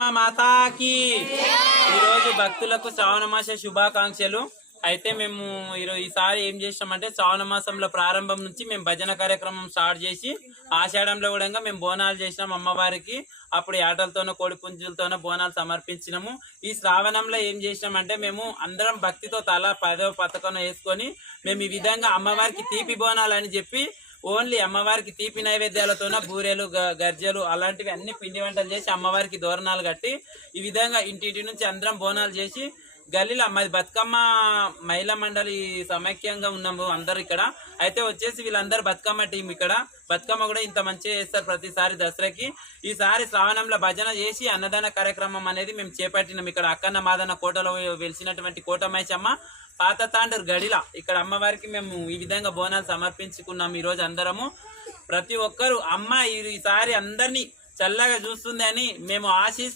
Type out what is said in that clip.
మాతాకి ఈరోజు భక్తులకు శ్రావణ మాస శుభాకాంక్షలు. అయితే మేము ఈసారి ఏం చేసినామంటే శ్రావణ మాసంలో ప్రారంభం నుంచి మేము భజన కార్యక్రమం స్టార్ట్ చేసి ఆషాఢంలో కూడా మేము బోనాలు చేసినాం అమ్మవారికి. అప్పుడు ఆటలతోనో కోడి పుంజులతోనో బోనాలు సమర్పించినాము. ఈ శ్రావణంలో ఏం చేసినామంటే మేము అందరం భక్తితో తల పదో పథకం వేసుకొని మేము ఈ విధంగా అమ్మవారికి తీపి బోనాలు అని చెప్పి ఓన్లీ అమ్మవారికి తీపి నైవేద్యాలతోన బూరెలు గర్జలు అలాంటివి అన్ని పిండి వంటలు చేసి అమ్మవారికి దోరణాలు కట్టి ఈ విధంగా ఇంటి నుంచి అందరం బోనాలు చేసి గల్లీలో మాది బతుకమ్మ మహిళా మండలి సమైక్యంగా ఉన్నాము అందరు ఇక్కడ. అయితే వచ్చేసి వీళ్ళందరూ బతుకమ్మ టీం ఇక్కడ. బతుకమ్మ కూడా ఇంత మంచిగా చేస్తారు ప్రతిసారి దసరాకి. ఈసారి శ్రావణంలో భజన చేసి అన్నదాన కార్యక్రమం అనేది మేము చేపట్టినాం. ఇక్కడ అక్కన్న మాదన్న కోటలో వెలిసినటువంటి కోటమైసమ్మ పాత తాండూరు గడిల ఇక్కడ అమ్మవారికి మేము ఈ విధంగా బోనాలు సమర్పించుకున్నాం. ఈరోజు అందరము ప్రతి ఒక్కరు అమ్మ ఈసారి అందరినీ చల్లగా చూస్తుంది అని మేము ఆశిస్తూ